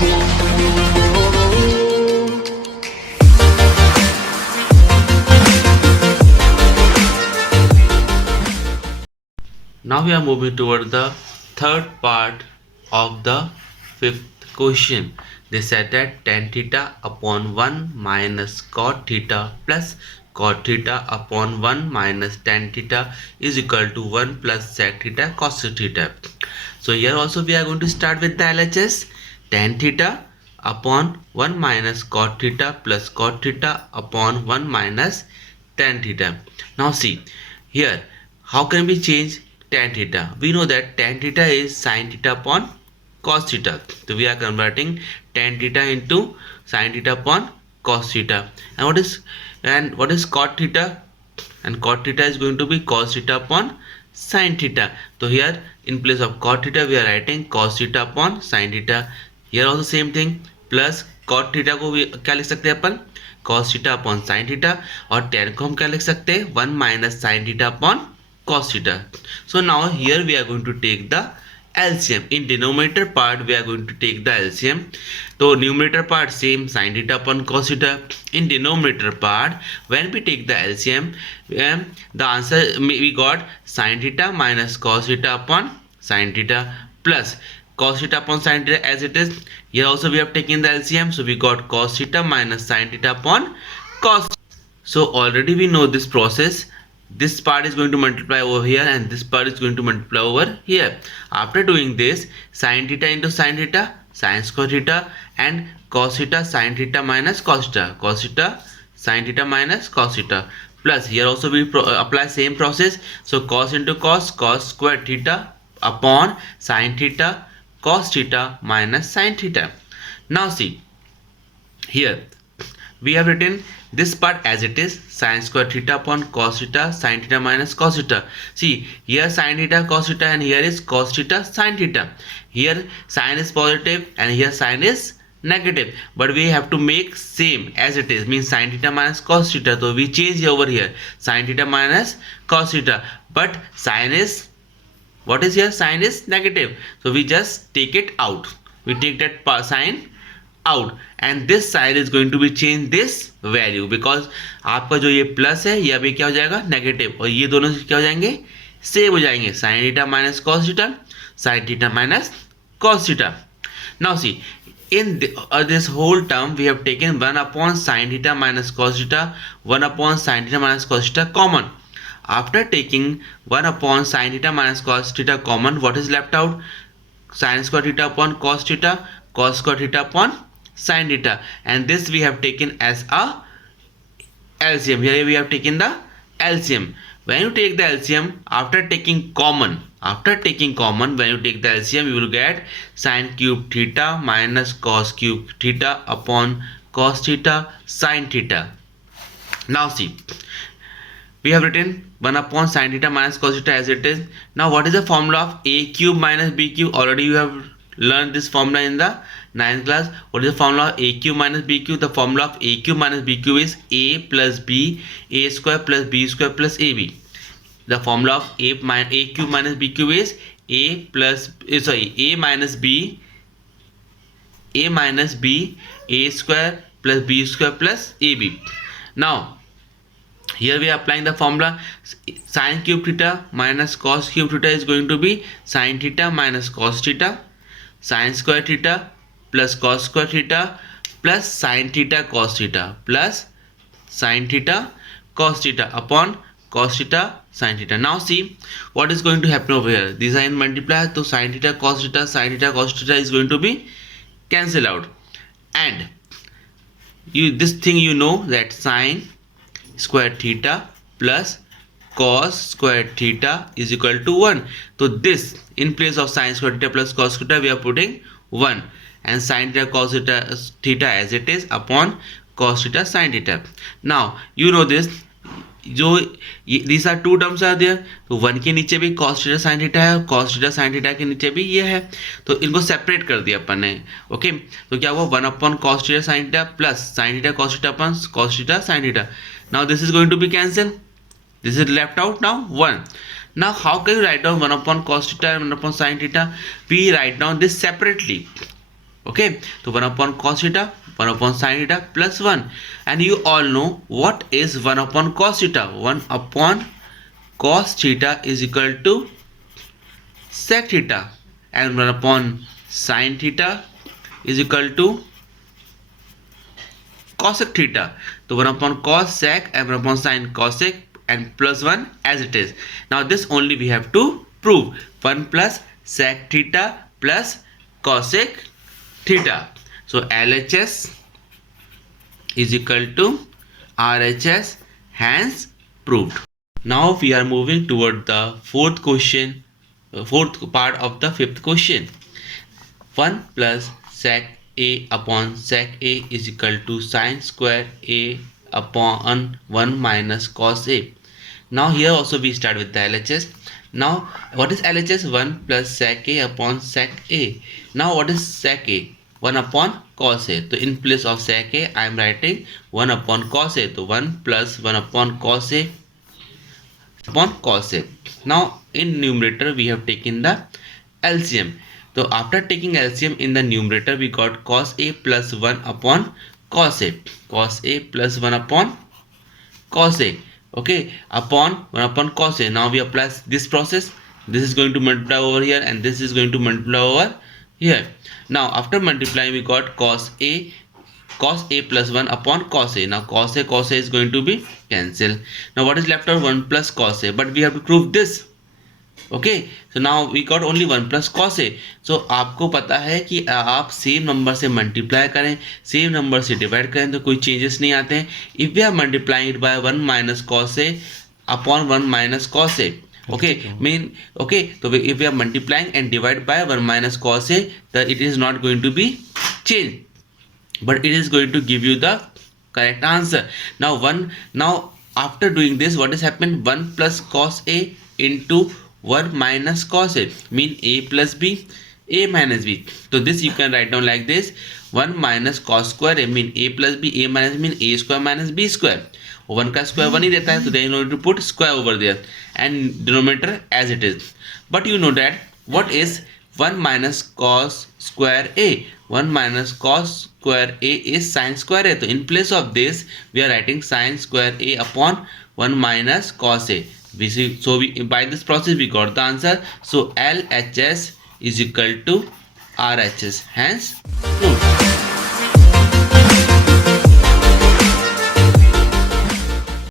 Now we are moving toward the third part of the fifth question. They said that tan theta upon 1 minus cot theta plus cot theta upon 1 minus tan theta is equal to 1 plus sec theta cos theta. So here also we are going to start with the LHS. Tan theta upon 1 minus cot theta plus cot theta upon 1 minus tan theta. Now see here, how can we change tan theta? We know that tan theta is sin theta upon cos theta. So we are converting tan theta into sin theta upon cos theta. And what is cot theta? And cot theta is going to be cos theta upon sin theta. So here in place of cot theta we are writing cos theta upon sin theta. Here also same thing, plus cot theta को भी क्या लिख सकते हैं अपन, cos theta upon sin theta, और tan को हम क्या लिख सकते हैं, 1 minus sin theta upon cos theta. So now here we are going to take the LCM. In denominator part we are going to take the LCM. So numerator part same, sin theta upon cos theta. In denominator part when we take the LCM, the answer we got sin theta minus cos theta upon sin theta plus cos theta upon sin theta as it is. Here also we have taken the LCM, so we got cos theta minus sin theta upon cos. So already we know this process. This part is going to multiply over here and this part is going to multiply over here. After doing this, sin theta into sin theta, sin square theta, and cos theta sin theta minus cos theta, cos theta sin theta minus cos theta, plus here also we apply same process. So cos into cos, cos square theta upon sin theta cos theta minus sin theta. Now see here we have written this part as it is, sin square theta upon cos theta sin theta minus cos theta. See here sin theta cos theta and here is cos theta sin theta. Here sin is positive and here sin is negative, but we have to make same as it is, means sin theta minus cos theta. So we change over here sin theta minus cos theta, but sin is, what is here, sin is negative, so we just take it out. We take that sign out and this side is going to be change this value, because आपका जो ये plus है ये अभी क्या हो जाएगा negative, और ये दोनों क्या हो जाएंगे, सेम हो जाएंगे, sin theta minus cos theta, sin theta minus cos theta. Now see in this whole term we have taken 1 upon sin theta minus cos theta, 1 upon sin theta minus cos theta common. After taking 1 upon sin theta minus cos theta common, what is left out, sin square theta upon cos theta, cos square theta upon sin theta, and this we have taken as a LCM. Here we have taken the LCM. When you take the LCM after taking common, when you take the LCM you will get sin cube theta minus cos cube theta upon cos theta sin theta. Now see we have written 1 upon sin theta minus cos theta as it is. Now what is the formula of a cube minus b cube? Already you have learned this formula in the 9th class. What is the formula of a cube minus b cube? The formula of a cube minus b cube is a plus b, a square plus b square plus ab. The formula of a cube minus b cube is a minus b, a square plus b square plus ab. Now here we are applying the formula, sin cube theta minus cos cube theta is going to be sin theta minus cos theta, sin square theta plus cos square theta plus sin theta cos theta plus sin theta cos theta upon cos theta sin theta. Now see what is going to happen over here. These are in multiplier, so sin theta cos theta, sin theta cos theta is going to be cancel out, and this thing you know that sin square theta plus cos square theta is equal to 1. So this in place of sin square theta plus cos theta we are putting 1, and sin theta cos theta as it is upon cos theta sin theta. Now you know this, जो these are two terms are there, तो 1 के नीचे भी cos theta sin theta है, cos theta sin theta के नीचे भी ये है, तो इनको सेपरेट कर दिया अपन ने. ओके तो क्या हुआ 1 upon cos theta sin theta plus sin theta cos theta upon cos theta sin theta. Now this is going to be cancelled, this is left out now 1. Now how can you write down 1 upon cos theta and 1 upon sin theta? We write down this separately. Okay, so 1 upon cos theta, 1 upon sin theta plus 1. And you all know what is 1 upon cos theta. 1 upon cos theta is equal to sec theta, and 1 upon sin theta is equal to cosec theta. So 1 upon cos sec and 1 upon sin cosec and plus 1 as it is. Now this only we have to prove. 1 plus sec theta plus cosec theta. So LHS is equal to RHS, hence proved. Now we are moving toward the fourth question, fourth part of the fifth question. 1 plus sec a upon sec a is equal to sin square a upon 1 minus cos a. Now here also we start with the LHS. Now what is LHS? 1 plus sec a upon sec a. Now what is sec a? 1 upon cos a. So in place of sec a I am writing 1 upon cos a. So 1 plus 1 upon cos a upon cos a. Now in numerator we have taken the LCM. So after taking LCM in the numerator we got cos a plus 1 upon cos a. Cos a plus 1 upon cos a. Okay, upon 1 upon cos a. Now we apply this process. This is going to multiply over here and this is going to multiply over here. Now after multiplying we got cos a plus 1 upon cos a. Now cos a is going to be cancelled. Now what is left out? 1 plus cos a, but we have to prove this. Okay, so now we got only 1 plus cos A. So आपको पता है कि आप same number से multiply करें, same number से divide करें तो कोई चेंजेस नहीं आते हैं. If we are multiplying it by 1 minus cos A upon 1 minus cos A, okay mean okay, so if we are multiplying and divide by 1 minus cos a, then it is not going to be changed but it is going to give you the correct answer. Now after doing this, what has happened? 1 plus cos a into 1 minus cos a, mean a plus b, a minus b. So this you can write down like this: 1 minus cos square a, mean a plus b, a minus b, mean a square minus b square. 1 का square 1 ही रहता है, तो then you need to put square over there and denominator as it is. But you know that what is 1 minus cos square a? 1 minus cos square a is sin square a. So in place of this we are writing sin square a upon 1 minus cos a. By this process we got the answer. So LHS is equal to RHS, hence proved.